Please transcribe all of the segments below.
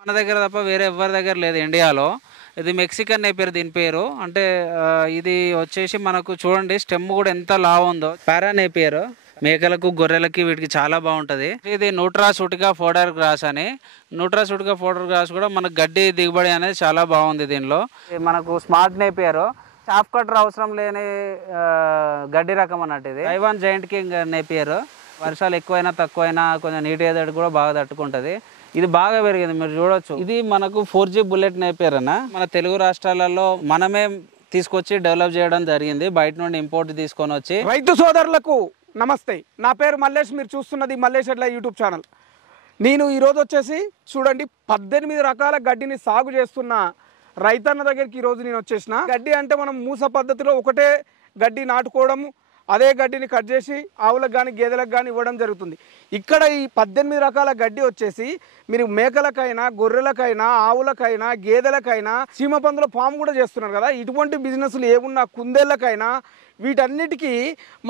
మన దగ్గర తప్ప వేరే ఎవరి దగ్గర లేదు ఇండియాలో. ఇది మెక్సికన్ నేపియర్ దీని పేరు. అంటే ఇది వచ్చేసి మనకు చూడండి స్టెమ్ కూడా ఎంత లావు ఉందో. పారా నేపియర్ మేకలకు గొర్రెలకి వీటికి చాలా బాగుంటుంది. ఇది న్యూట్రాసూటికా ఫోడర్ గ్రాస్ అని. న్యూట్రాసూటికా ఫోడర్ గ్రాస్ కూడా మనకు గడ్డి దిగుబడి అనేది చాలా బాగుంది దీనిలో. మనకు స్మార్ట్ నేపియర్ చాప్ కటర్ అవసరం లేని గడ్డి రకం అన్నట్టు. ఇది తైవాన్ జైంట్ కింగ్ నేపియర్. వర్షాలు ఎక్కువైనా తక్కువైనా కొంచెం నీటి ఎదడి కూడా బాగా తట్టుకుంటుంది. ఇది బాగా పెరిగింది, మీరు చూడొచ్చు. ఇది మనకు 4G బుల్లెట్ నేపియర్ అన్న. మన తెలుగు రాష్ట్రాలలో మనమే తీసుకొచ్చి డెవలప్ చేయడం జరిగింది, బయట నుండి ఇంపోర్ట్ తీసుకొని వచ్చి. రైతు సోదరులకు నమస్తే, నా పేరు మల్లేష్. మీరు చూస్తున్నది మల్లేష్ ఎడ్ల యూట్యూబ్ ఛానల్. నేను ఈరోజు వచ్చేసి చూడండి 18 రకాల గడ్డిని సాగు చేస్తున్న రైతన్న దగ్గరికి ఈరోజు నేను వచ్చేసిన. గడ్డి అంటే మనం మూస పద్ధతిలో ఒకటే గడ్డి నాటుకోవడం, అదే గడ్డిని కట్ చేసి ఆవులకు కానీ గేదెలకు కానీ ఇవ్వడం జరుగుతుంది. ఇక్కడ ఈ 18 రకాల గడ్డి వచ్చేసి మీరు మేకలకైనా గొర్రెలకైనా ఆవులకైనా గేదెలకైనా సీమ పందుల ఫామ్ కూడా చేస్తున్నారు కదా. ఇటువంటి బిజినెస్లు ఏమున్నా కుందేళ్ళకైనా వీటన్నిటికీ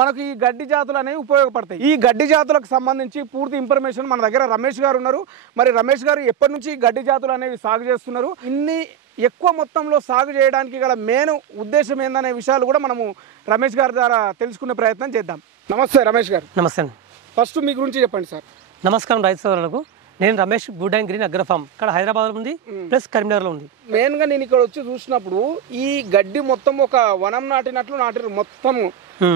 మనకు ఈ గడ్డి జాతులు అనేవి ఉపయోగపడతాయి. ఈ గడ్డి జాతులకు సంబంధించి పూర్తి ఇన్ఫర్మేషన్ మన దగ్గర రమేష్ గారు ఉన్నారు. మరి రమేష్ గారు ఎప్పటి నుంచి గడ్డి జాతులు అనేవి సాగు చేస్తున్నారు, ఇన్ని ఎక్కువ మొత్తంలో సాగు చేయడానికి గల మెయిన్ ఉద్దేశం ఏందనే విషయాలు కూడా మనము రమేష్ గారి ద్వారా తెలుసుకునే ప్రయత్నం చేద్దాం. నమస్తే రమేష్ గారు. నమస్తే అండి. ఫస్ట్ మీ గురించి చెప్పండి సార్. నమస్కారం రైతు సోదరులకు. నేను రమేష్, గుడ్ అండ్ గ్రీన్ అగ్ర ఫామ్. ఇక్కడ హైదరాబాద్లో ఉంది, ప్లస్ కరీంనగర్లో ఉంది. మెయిన్గా నేను ఇక్కడ వచ్చి చూసినప్పుడు ఈ గడ్డి మొత్తం ఒక వనం నాటినట్లు నాటారు.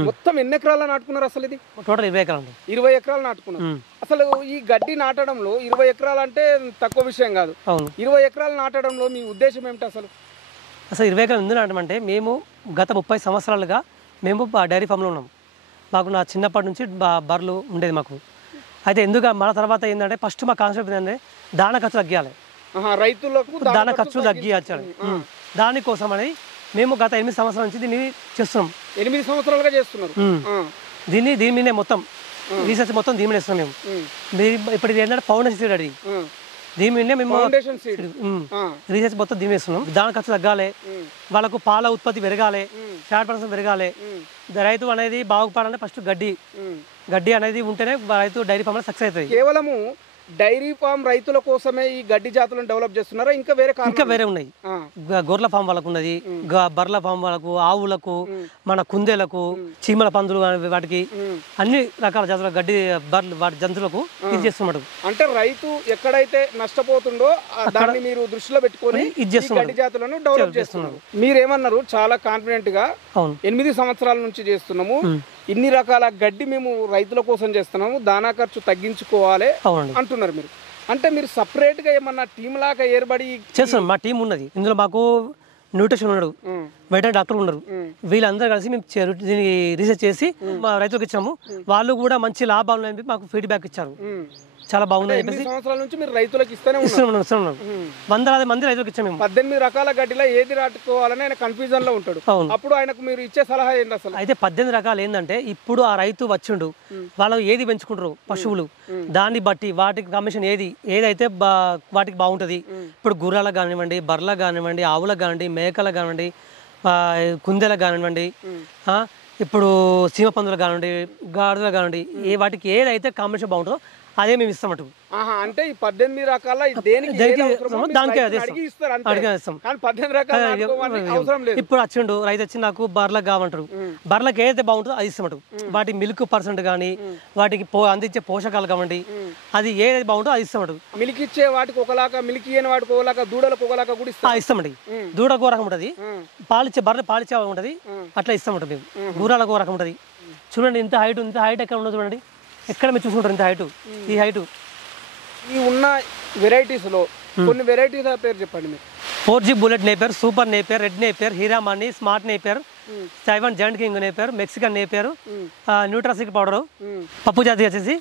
మొత్తం ఎన్ని ఎకరాలు నాటుకున్నారు అసలు? ఇది టోటల్ 20 ఎకరాలు. 20 ఎకరాలు నాటుకున్నారు. అసలు ఈ గడ్డి నాటడంలో 20 ఎకరాలు అంటే తక్కువ విషయం కాదు. అవును. 20 ఎకరాలు నాటడంలో మీ ఉద్దేశం ఏమిటి అసలు? 20 ఎకరాలు ఎందుకు నాటమంటే, మేము గత 30 సంవత్సరాలుగా మేము డైరీ ఫామ్లో ఉన్నాం. మాకు నా చిన్నప్పటి నుంచి బర్రెలు ఉండేది మాకు. అయితే ఎందుకు మన తర్వాత ఏంటంటే ఫస్ట్ మా కాన్సెప్ట్ ఏంటంటే దాన ఖర్చు తగ్గియాలి, రైతులకు దాన ఖర్చు తగ్గించాలి. దానికోసం అనేది మేము గత 8 సంవత్సరాల నుంచి దీన్ని చేస్తున్నాం. 8 సంవత్సరాలుగా చేస్తున్నారు దీని మీదే మొత్తం రీసెర్చ్ మొత్తం దీని మీద ఇస్తున్నాం మేము. ఇప్పుడు ఇది ఏంటంటే ఫౌండేషన్ సీడ్ అడిగి దీని మీద మేము రీసెర్చ్ మొత్తం దీని ఇస్తున్నాం. దాని ఖర్చు తగ్గాలి, వాళ్ళకు పాల ఉత్పత్తి పెరగాలి, ఫ్యాట్ పర్సెంట్ పెరగాలి. రైతు అనేది బాగుపడాలంటే ఫస్ట్ గడ్డి అనేది ఉంటేనే రైతు డైరీ ఫామ్ సక్సెస్ అవుతుంది. కేవలము డైరీ ఫామ్ రైతుల కోసమే ఈ గడ్డి జాతులను డెవలప్ చేస్తున్నారా? ఇంకా వేరే ఉన్నాయి. గొర్రెల ఫామ్ వాళ్ళకు ఉన్నది, బర్రెల ఫామ్ వాళ్ళకు, ఆవులకు, మన కుందేలకు, చీమల పందులు, వాటికి అన్ని రకాల జాతుల గడ్డి బర్రెలు వాటి జంతువులకు ఇది చేస్తున్నాడు. అంటే రైతు ఎక్కడైతే నష్టపోతుండో దాన్ని మీరు దృష్టిలో పెట్టుకొని గడ్డి జాతులను డెవలప్ చేస్తున్నారు. మీరేమన్నారు చాలా కాన్ఫిడెంట్ గా 8 సంవత్సరాల నుంచి చేస్తున్నాము, ఇన్ని రకాల గడ్డి మేము రైతుల కోసం చేస్తున్నాము, దానా ఖర్చు తగ్గించుకోవాలి అంటున్నారు మీరు. అంటే మీరు సపరేట్ గా ఏమన్నా టీమ్ లాగా ఏర్పడి చేస్తున్నాం? మా టీం ఉన్నది. ఇందులో మాకు న్యూట్రిషన్ ఉన్నాడు, వెటనరీ డాక్టర్ ఉన్నారు. వీళ్ళందరూ కలిసి మేము దీన్ని రీసెర్చ్ చేసి మా రైతులకు ఇచ్చాము. వాళ్ళు కూడా మంచి లాభాలు అని మాకు ఫీడ్బ్యాక్ ఇచ్చారు. చాలా బాగుంది చెప్పేసి. 8 సంవత్సరాల నుంచి మీరు రైతులకు ఇస్తున్నాం. 100 మంది రైతులకు ఇచ్చాము మేము. 18 రకాల గడ్డిలో ఏది నాటుకోవాలని ఆయన కన్ఫ్యూజన్ లో ఉంటాడు. అప్పుడు ఆయనకు మీరు ఇచ్చే సలహా ఏంటి అసలు? అయితే 18 రకాలు ఏంటంటే, ఇప్పుడు ఆ రైతు వచ్చిండు, వాళ్ళు ఏది పెంచుకుంటారు పశువులు, దాన్ని బట్టి వాటికి కమిషన్ ఏదైతే వాటికి బాగుంటుంది. ఇప్పుడు గుర్రాలకు కానివ్వండి, బర్రెలకు కానివ్వండి, ఆవులకు కానివ్వండి, మేకలకు కానివ్వండి, కుందేలకు కానివ్వండి, ఇప్పుడు సీమ పందులకు కానివ్వండి, గాడిదలకు కానివ్వండి, వాటికి ఏదైతే కాంబినేషన్ బాగుంటుందో అదే మేము ఇస్తామటు. అంటే ఈ 18 రకాల ఇప్పుడు వచ్చిండు రైతు వచ్చి నాకు బర్రెలకు కావంటారు, బర్రెలకు ఏదైతే బాగుంటుందో అది ఇస్తామటు. వాటి మిల్క్ పర్సెంట్ కానీ, వాటికి అందించే పోషకాలు కావండి, అది ఏదైతే బాగుంటుందో అది ఇస్తామటు. మిల్క్ ఇచ్చే వాటికి ఒకలాగా, మిల్క్ ఇయ్యని వాటికి ఒకలాగా, దూడలకు ఒకలాగా కూడా ఇస్తామండి. దూడకు రకం ఉంటుంది, పాలిచ్చే బర్రె పాలిచ్చే ఉంటుంది, అట్లా ఇస్తామట మేము. దూరాలకు రకం ఉంటుంది. చూడండి ఇంత హైట్ ఎక్కడ ఉండదు చూడండి, ఎక్కడ మీరు చూసుకుంటారు ఇంత హైట్. ఈ హైట్ ఈ ఉన్న వెరైటీస్ లో కొన్ని వెరైటీస్ పేరు చెప్పండి మీరు. 4G bullet napier, super napier, red napier, హీరామణి, smart napier, Taiwan giant king napier, Mexican napier, న్యూట్రాసిక్ పౌడర్, పప్పు జాతి వచ్చేసి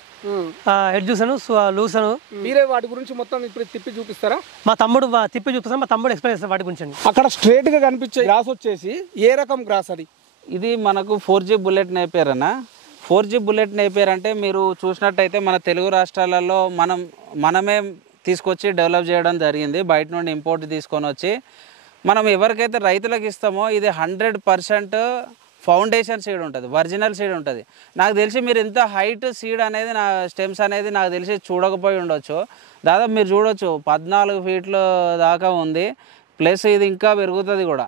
హెడ్ జ్యూసను, లూసను. మీరే వాటి గురించి మొత్తం ఇప్పుడు తిప్పి చూపిస్తారా? మా తమ్ముడు తిప్పి చూపిస్తాను, మా తమ్ముడు ఎక్స్ప్లెయిన్ చేస్తారు వాటి గురించి. అక్కడ స్ట్రేట్ గా కనిపించే గ్రాస్ వచ్చేసి ఏ రకం గ్రాస్ అది? ఇది మనకు 4G బుల్లెట్ నేపియర్ అన్న. 4G బుల్లెట్ నేపియర్ అంటే మీరు చూసినట్టయితే మన తెలుగు రాష్ట్రాలలో మనమే తీసుకొచ్చి డెవలప్ చేయడం జరిగింది, బయట నుండి ఇంపోర్ట్ తీసుకొని వచ్చి. మనం ఎవరికైతే రైతులకు ఇస్తామో ఇది 100% ఫౌండేషన్ సీడ్ ఉంటుంది, ఒరిజినల్ సీడ్ ఉంటుంది. నాకు తెలిసి మీరు ఇంత హైట్ సీడ్ అనేది నా స్టెమ్స్ అనేది నాకు తెలిసి చూడకపోయి ఉండొచ్చు. దాదాపు మీరు చూడొచ్చు 14 ఫీట్ల దాకా ఉంది. ప్లస్ ఇది ఇంకా పెరుగుతుంది కూడా.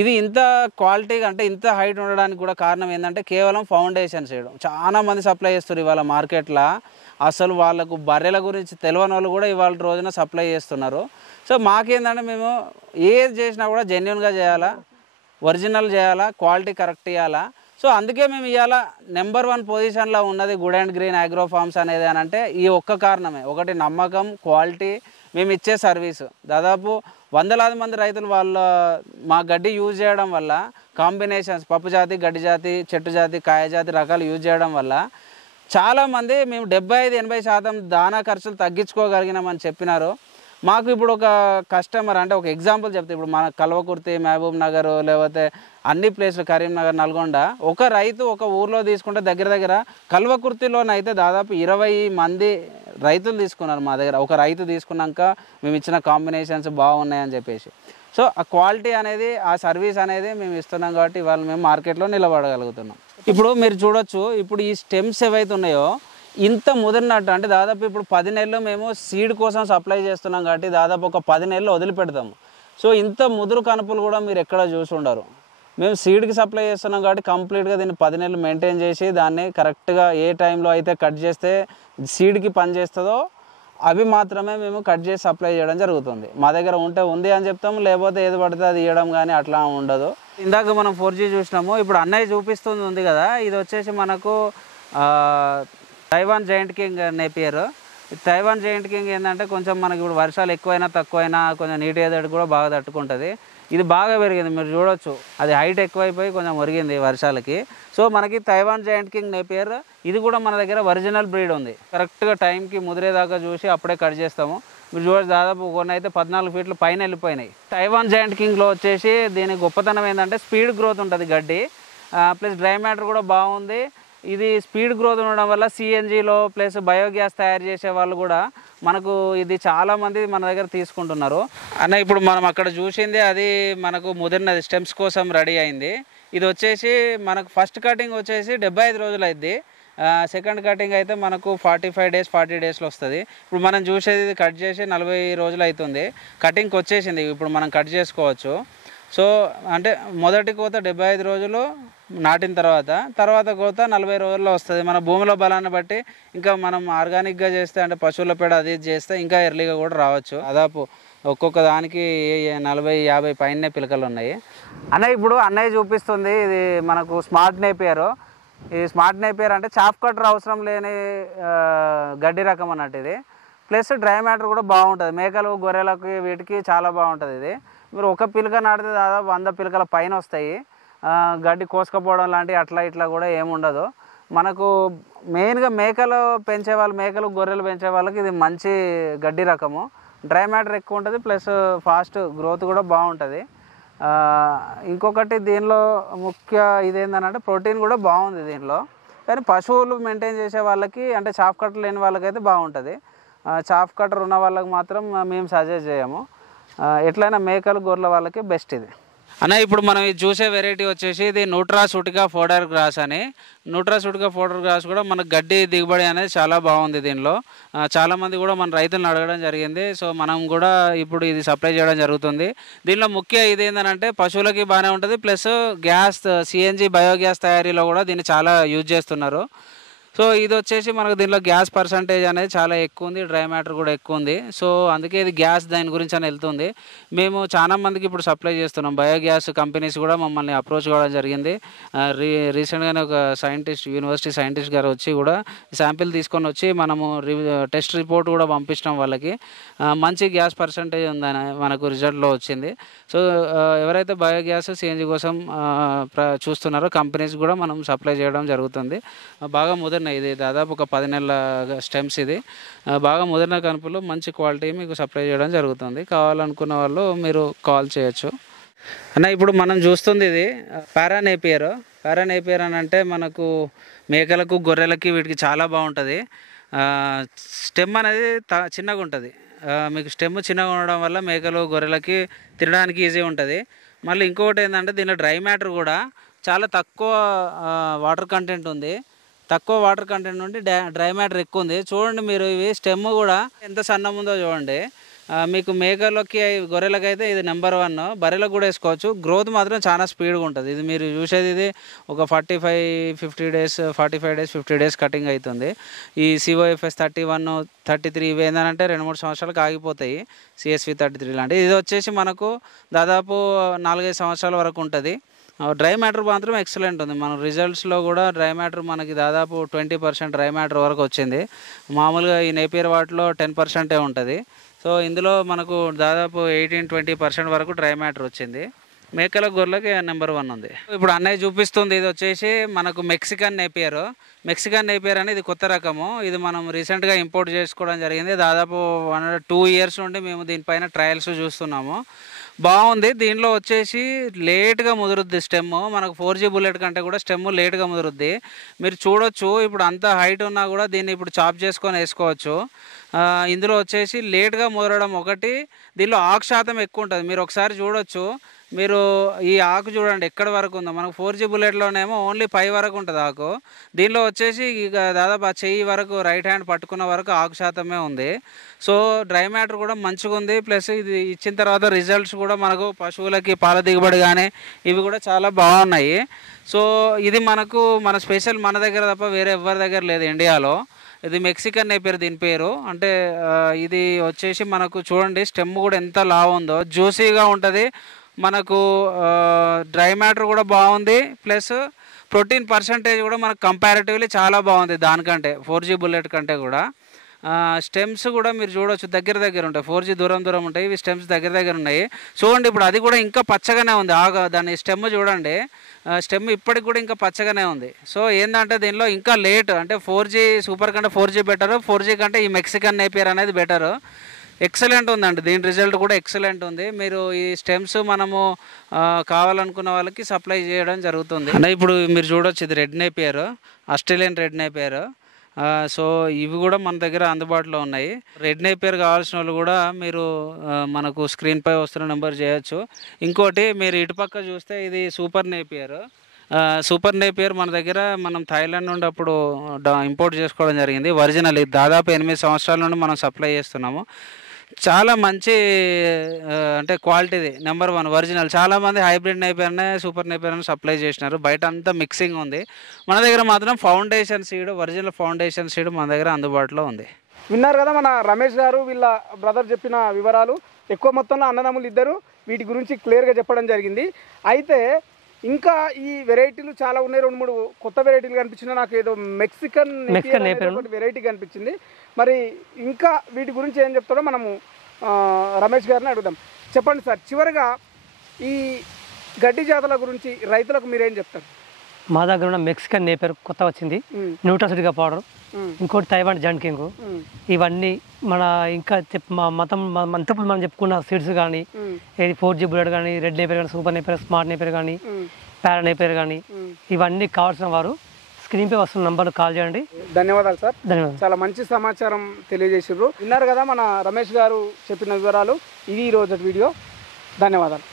ఇది ఇంత క్వాలిటీగా అంటే ఇంత హైట్ ఉండడానికి కూడా కారణం ఏంటంటే కేవలం ఫౌండేషన్ సీడ్. చాలా మంది సప్లై చేస్తారు ఇవాళ మార్కెట్లో. అసలు వాళ్ళకు బర్రెల గురించి తెలియని వాళ్ళు కూడా ఇవాళ రోజున సప్లై చేస్తున్నారు. సో మాకేంటంటే మేము ఏది చేసినా కూడా జెన్యున్గా చేయాలా, ఒరిజినల్ చేయాలా, క్వాలిటీ కరెక్ట్ ఇవ్వాలా. సో అందుకే మేము ఇవాళ నెంబర్ 1 పొజిషన్లో ఉన్నది Good and Green Agro Farms అనేది అని అంటే ఈ ఒక్క కారణమే. ఒకటి నమ్మకం, క్వాలిటీ, మేము ఇచ్చే సర్వీసు. దాదాపు వందలాది మంది రైతులు మా గడ్డి యూజ్ చేయడం వల్ల కాంబినేషన్స్ పప్పు జాతి, గడ్డి జాతి, చెట్టు జాతి, కాయ జాతి రకాలు యూజ్ చేయడం వల్ల చాలామంది మేము 75-80% దానా ఖర్చులు తగ్గించుకోగలిగినామని చెప్పినారు. మాకు ఇప్పుడు ఒక కస్టమర్ అంటే ఒక ఎగ్జాంపుల్ చెప్తే, ఇప్పుడు మన కల్వకుర్తి, మహబూబ్ నగర్, లేకపోతే అన్ని ప్లేస్లు కరీంనగర్, నల్గొండ, ఒక రైతు ఒక ఊర్లో తీసుకుంటే దగ్గర కల్వకుర్తిలోనైతే దాదాపు 20 మంది రైతులు తీసుకున్నారు మా దగ్గర. ఒక రైతు తీసుకున్నాక మేము ఇచ్చిన కాంబినేషన్స్ బాగున్నాయని చెప్పేసి. సో ఆ క్వాలిటీ అనేది, ఆ సర్వీస్ అనేది మేము ఇస్తున్నాం కాబట్టి ఇవాళ మేము మార్కెట్లో నిలబడగలుగుతున్నాం. ఇప్పుడు మీరు చూడొచ్చు, ఇప్పుడు ఈ స్టెమ్స్ ఏవైతే ఉన్నాయో ఇంత ముదిరినట్టు అంటే దాదాపు ఇప్పుడు 10 నెలలు మేము సీడ్ కోసం సప్లై చేస్తున్నాం కాబట్టి దాదాపు ఒక 10 నెలలు వదిలిపెడతాము. సో ఇంత ముదురు కనుపులు కూడా మీరు ఎక్కడ చూసి ఉండరు. మేము సీడ్కి సప్లై చేస్తున్నాం కాబట్టి కంప్లీట్గా దీన్ని 10 నెలలు మెయింటైన్ చేసి దాన్ని కరెక్ట్గా ఏ టైంలో అయితే కట్ చేస్తే సీడ్కి పని చేస్తుందో అవి మాత్రమే మేము కట్ చేసి సప్లై చేయడం జరుగుతుంది. మా దగ్గర ఉంటే ఉంది అని చెప్తాము, లేకపోతే ఏది పడితే అది ఇవ్వడం కానీ అట్లా ఉండదు. ఇందాక మనం 4G చూసినాము, ఇప్పుడు అన్నయ్య చూపిస్తుంది ఉంది కదా, ఇది వచ్చేసి మనకు Taiwan giant king Napier. Taiwan giant king ఏంటంటే కొంచెం మనకి ఇప్పుడు వర్షాలు ఎక్కువైనా తక్కువైనా కొంచెం నీటి ఎదడి కూడా బాగా తట్టుకుంటుంది. ఇది బాగా పెరిగింది, మీరు చూడొచ్చు. అది హైట్ ఎక్కువైపోయి కొంచెం ఒరిగింది వర్షాలకి. సో మనకి తైవాన్ జైంట్ కింగ్ నేపియర్ ఇది కూడా మన దగ్గర ఒరిజినల్ బ్రీడ్ ఉంది. కరెక్ట్గా టైంకి ముదిరేదాకా చూసి అప్పుడే కట్ చేస్తాము. మీరు చూడొచ్చు, దాదాపు కొన్ని అయితే 14 ఫీట్ల పైన వెళ్ళిపోయినాయి. తైవాన్ జైంట్ కింగ్లో వచ్చేసి దీని గొప్పతనం ఏంటంటే స్పీడ్ గ్రోత్ ఉంటుంది గడ్డి, ప్లస్ డ్రై మ్యాటర్ కూడా బాగుంది. ఇది స్పీడ్ గ్రోత్ ఉండడం వల్ల సిఎన్జిలో ప్లస్ బయోగ్యాస్ తయారు చేసే వాళ్ళు కూడా మనకు ఇది చాలామంది మన దగ్గర తీసుకుంటున్నారు. అన్న ఇప్పుడు మనం అక్కడ చూసింది అది మనకు ముదిరినది స్టెమ్స్ కోసం రెడీ అయింది. ఇది వచ్చేసి మనకు ఫస్ట్ కటింగ్ వచ్చేసి 75 రోజులు అయింది. సెకండ్ కటింగ్ అయితే మనకు 45 డేస్ 40 డేస్లో వస్తుంది. ఇప్పుడు మనం చూసేది ఇది కట్ చేసి 40 రోజులు అవుతుంది. కటింగ్కి వచ్చేసింది, ఇప్పుడు మనం కట్ చేసుకోవచ్చు. సో అంటే మొదటి కోత 75 రోజులు నాటిన తర్వాత కోత 40 రోజుల్లో వస్తుంది. మన భూమిలో బలాన్ని బట్టి ఇంకా మనం ఆర్గానిక్గా చేస్తే అంటే పశువుల పేడ అది చేస్తే ఇంకా ఎర్లీగా కూడా రావచ్చు. దాదాపు ఒక్కొక్క దానికి 40-50 పైనే పిలకలు ఉన్నాయి. ఇప్పుడు అన్నయ్య చూపిస్తుంది ఇది మనకు స్మార్ట్ నేపియర్. ఈ స్మార్ట్ నేపియర్ అంటే చాఫ్ కటర్ అవసరం లేని గడ్డి రకం అన్నట్టు ఇది. ప్లస్ డ్రై మ్యాటర్ కూడా బాగుంటుంది, మేకలు గొర్రెలకి వీటికి చాలా బాగుంటుంది ఇది. మీరు ఒక పిలక నాటితే దాదాపు 100 పిలకల పైన వస్తాయి. గడ్డి కోసుకపోవడం లాంటివి అట్లా ఇట్లా కూడా ఏముండదు. మనకు మెయిన్గా మేకలు పెంచే వాళ్ళు, మేకలు గొర్రెలు పెంచే వాళ్ళకి ఇది మంచి గడ్డి రకము. డ్రై మ్యాటర్ ఎక్కువ ఉంటుంది, ప్లస్ ఫాస్ట్ గ్రోత్ కూడా బాగుంటుంది. ఇంకొకటి దీనిలో ముఖ్య ఇదేంటంటే ప్రోటీన్ కూడా బాగుంది దీనిలో. కానీ పశువులు మెయింటైన్ చేసే వాళ్ళకి అంటే చాఫ్ కట్టర్ లేని వాళ్ళకైతే బాగుంటుంది. చాఫ్ కట్టర్ ఉన్న వాళ్ళకి మాత్రం మేము సజెస్ట్ చేయము. ఎట్లయినా మేకలు గొర్రెల వాళ్ళకి బెస్ట్ ఇది. ఇప్పుడు మనం ఇది చూసే వెరైటీ వచ్చేసి ఇది న్యూట్రాసూటికా ఫోడర్ గ్రాస్ అని. న్యూట్రాసూటికా ఫోడర్ గ్రాస్ కూడా మనకు గడ్డి దిగుబడి అనేది చాలా బాగుంది దీనిలో. చాలామంది కూడా మన రైతులను అడగడం జరిగింది. సో మనం కూడా ఇప్పుడు ఇది సప్లై చేయడం జరుగుతుంది. దీనిలో ముఖ్య ఇది ఏంటంటే పశువులకి బాగానే ఉంటుంది, ప్లస్ గ్యాస్ సిఎన్జి బయోగ్యాస్ తయారీలో కూడా దీన్ని చాలా యూజ్ చేస్తున్నారు. సో ఇది వచ్చేసి మనకు దీనిలో గ్యాస్ పర్సంటేజ్ అనేది చాలా ఎక్కువ ఉంది, డ్రై మ్యాటర్ కూడా ఎక్కువ ఉంది. సో అందుకే ఇది గ్యాస్ దాని గురించి అని వెళ్తుంది. మేము చాలా మందికి ఇప్పుడు సప్లై చేస్తున్నాం. బయోగ్యాస్ కంపెనీస్ కూడా మమ్మల్ని అప్రోచ్ కావడం జరిగింది. రీసెంట్గానే ఒక యూనివర్సిటీ సైంటిస్ట్ గారు వచ్చి కూడా శాంపిల్ తీసుకొని వచ్చి మనము టెస్ట్ రిపోర్ట్ కూడా పంపించడం వాళ్ళకి. మంచి గ్యాస్ పర్సంటేజ్ ఉందని మనకు రిజల్ట్లో వచ్చింది. సో ఎవరైతే బయోగ్యాస్ సిఎన్జి కోసం చూస్తున్నారో కంపెనీస్ కూడా మనం సప్లై చేయడం జరుగుతుంది. బాగా ఇది దాదాపు ఒక 10 నెలల స్టెమ్స్. ఇది బాగా ముదిరిన కనుపులు మంచి క్వాలిటీ మీకు సప్లై చేయడం జరుగుతుంది. కావాలనుకున్న వాళ్ళు మీరు కాల్ చేయొచ్చు. ఇప్పుడు మనం చూస్తుంది ఇది పారానేపియర్. పారానేపియర్ అని అంటే మనకు మేకలకు గొర్రెలకి వీటికి చాలా బాగుంటుంది. స్టెమ్ అనేది చిన్నగా ఉంటుంది. మీకు స్టెమ్ చిన్నగా ఉండడం వల్ల మేకలు గొర్రెలకి తినడానికి ఈజీ ఉంటుంది. మళ్ళీ ఇంకొకటి ఏంటంటే దీనిలో డ్రై మ్యాటర్ కూడా చాలా తక్కువ వాటర్ కంటెంట్ ఉంది. తక్కువ వాటర్ కంటెంట్ నుండి డ్రై మ్యాటర్ ఎక్కువ ఉంది. చూడండి మీరు, ఇవి స్టెమ్ కూడా ఎంత సన్నం ఉందో చూడండి. మీకు మేకలకి గొర్రెలకి అయితే ఇది నెంబర్ 1, బర్రెలకు కూడా వేసుకోవచ్చు. గ్రోత్ మాత్రం చాలా స్పీడ్గా ఉంటుంది. ఇది మీరు చూసేది ఇది ఒక 45-50 డేస్ 45 డేస్ 50 డేస్ కటింగ్ అవుతుంది. ఈ COFS 31, 33 ఇవి ఏంటంటే 2-3 సంవత్సరాలకు ఆగిపోతాయి. CSV 33 లాంటి ఇది వచ్చేసి మనకు దాదాపు 4-5 సంవత్సరాల వరకు ఉంటుంది. డ్రై మ్యాటర్ మాత్రం ఎక్సలెంట్ ఉంది. మన రిజల్ట్స్లో కూడా డ్రై మ్యాటర్ మనకి దాదాపు 20% డ్రై మ్యాటర్ వరకు వచ్చింది. మామూలుగా ఈ నేపియర్ వాటిలో 10% ఉంటుంది. సో ఇందులో మనకు దాదాపు 18-20% వరకు డ్రై మ్యాటర్ వచ్చింది. మేకల గొర్రెలకి నెంబర్ 1 ఉంది. ఇప్పుడు అన్నయ్య చూపిస్తుంది, ఇది వచ్చేసి మనకు మెక్సికన్ నేపియర్. మెక్సికన్ నేపియర్ అనేది ఇది కొత్త రకము. ఇది మనం రీసెంట్గా ఇంపోర్ట్ చేసుకోవడం జరిగింది. దాదాపు 2 ఇయర్స్ నుండి మేము దీనిపైన ట్రయల్స్ చూస్తున్నాము. బాగుంది. దీనిలో వచ్చేసి లేట్గా ముదురుద్ది స్టెమ్. మనకు 4G బుల్లెట్ కంటే కూడా స్టెమ్ లేట్గా ముదురుద్ది. మీరు చూడొచ్చు, ఇప్పుడు అంత హైట్ ఉన్నా కూడా దీన్ని ఇప్పుడు చాప్ చేసుకొని వేసుకోవచ్చు. ఇందులో వచ్చేసి లేట్గా ముదరడం ఒకటి, దీనిలో ఆకు శాతం ఎక్కువ ఉంటుంది. మీరు ఒకసారి చూడొచ్చు, మీరు ఈ ఆకు చూడండి ఎక్కడి వరకు ఉందో. మనకు 4G బుల్లెట్లోనేమో ఓన్లీ 5 వరకు ఉంటుంది ఆకు. దీనిలో వచ్చేసి ఇక దాదాపు ఆ చెయ్యి వరకు, రైట్ హ్యాండ్ పట్టుకున్న వరకు ఆకు శాతమే ఉంది. సో డ్రై మ్యాటర్ కూడా మంచిగా ఉంది. ప్లస్ ఇది ఇచ్చిన తర్వాత రిజల్ట్స్ కూడా మనకు పశువులకి పాల దిగుబడి కానీ ఇవి కూడా చాలా బాగున్నాయి. సో ఇది మనకు మన స్పెషల్ మన దగ్గర తప్ప వేరే ఎవరి దగ్గర లేదు ఇండియాలో. ఇది మెక్సికన్ నేపియర్ దీని పేరు. అంటే ఇది వచ్చేసి మనకు చూడండి స్టెమ్ కూడా ఎంత లావు ఉందో, జ్యూసీగా ఉంటుంది. మనకు డ్రై మ్యాటర్ కూడా బాగుంది. ప్లస్ ప్రోటీన్ పర్సంటేజ్ కూడా మనకు కంపారిటివ్లీ చాలా బాగుంది దానికంటే, 4G బుల్లెట్ కంటే కూడా. స్టెమ్స్ కూడా మీరు చూడవచ్చు దగ్గర దగ్గర ఉంటాయి. 4G దూరం దూరం ఉంటాయి, ఇవి స్టెమ్స్ దగ్గర దగ్గర ఉన్నాయి. చూడండి ఇప్పుడు అది కూడా ఇంకా పచ్చగానే ఉంది. దాని స్టెమ్ చూడండి, స్టెమ్ ఇప్పటికి కూడా ఇంకా పచ్చగానే ఉంది. సో ఏంటంటే దీనిలో ఇంకా లేట్, అంటే 4G సూపర్ కంటే 4G బెటర్, 4G కంటే ఈ మెక్సికన్ నేపియర్ అనేది బెటర్. ఎక్సలెంట్ ఉందండి, దీని రిజల్ట్ కూడా ఎక్సలెంట్ ఉంది. మీరు ఈ స్టెమ్స్ మనము కావాలనుకున్న వాళ్ళకి సప్లై చేయడం జరుగుతుంది. అంటే ఇప్పుడు మీరు చూడవచ్చు, ఇది red Napier, Australian red Napier. So ఇవి కూడా మన దగ్గర అందుబాటులో ఉన్నాయి. రెడ్ నేపియర్ కావాల్సిన వాళ్ళు కూడా మీరు మనకు స్క్రీన్పై వస్తున్న నెంబర్ చేయొచ్చు. ఇంకోటి మీరు ఇటుపక్క చూస్తే ఇది సూపర్ నేపియర్. సూపర్ నేపియర్ మన దగ్గర మనం థాయిలాండ్ నుండి అప్పుడు ఇంపోర్ట్ చేసుకోవడం జరిగింది. ఒరిజినల్ ఇది దాదాపు 8 సంవత్సరాల నుండి మనం సప్లై చేస్తున్నాము. చాలా మంచి అంటే క్వాలిటీది నెంబర్ 1 ఒరిజినల్. చాలామంది హైబ్రిడ్ నేపియర్నే సూపర్ నేపియర్ని సప్లై చేసినారు. బయట అంతా మిక్సింగ్ ఉంది. మన దగ్గర మాత్రం foundation seed, original foundation seed మన దగ్గర అందుబాటులో ఉంది. విన్నారు కదా మన రమేష్ గారు వీళ్ళ బ్రదర్ చెప్పిన వివరాలు. ఎక్కువ మొత్తంలో అన్నదమ్ములు ఇద్దరు వీటి గురించి క్లియర్గా చెప్పడం జరిగింది. అయితే ఇంకా ఈ వెరైటీలు చాలా ఉన్నాయి. 2-3 కొత్త వెరైటీలు కనిపించినా నాకు ఏదో మెక్సికన్ వెరైటీ కనిపించింది. మరి ఇంకా వీటి గురించి ఏం చెప్తాడో మనము రమేష్ గారిని అడుగుదాం. చెప్పండి సార్, చివరిగా ఈ గడ్డి జాతుల గురించి రైతులకు మీరేం చెప్తారు? మా దగ్గర ఉన్న మెక్సికన్ నేపియర్ కొత్త వచ్చింది, న్యూట్రాసిటిగా పౌడర్, ఇంకోటి తైవాన్ జంట్ కింగ్. ఇవన్నీ మన ఇంకా మంతప్పుడు మనం చెప్పుకున్న సీడ్స్ కానీ, ఏది 4G బుల్లెట్ కానీ, రెడ్ నేపియర్ కానీ, సూపర్ నేపియర్, స్మార్ట్ నేపియర్ కానీ, పారా నేపియర్ కానీ, ఇవన్నీ కావాల్సిన వారు స్క్రీన్పై వస్తున్న నంబర్ కాల్ చేయండి. ధన్యవాదాలు సార్. ధన్యవాదాలు. చాలా మంచి సమాచారం తెలియజేసారు. విన్నారు కదా మన రమేష్ గారు చెప్పిన వివరాలు. ఇది ఈరోజు వీడియో. ధన్యవాదాలు.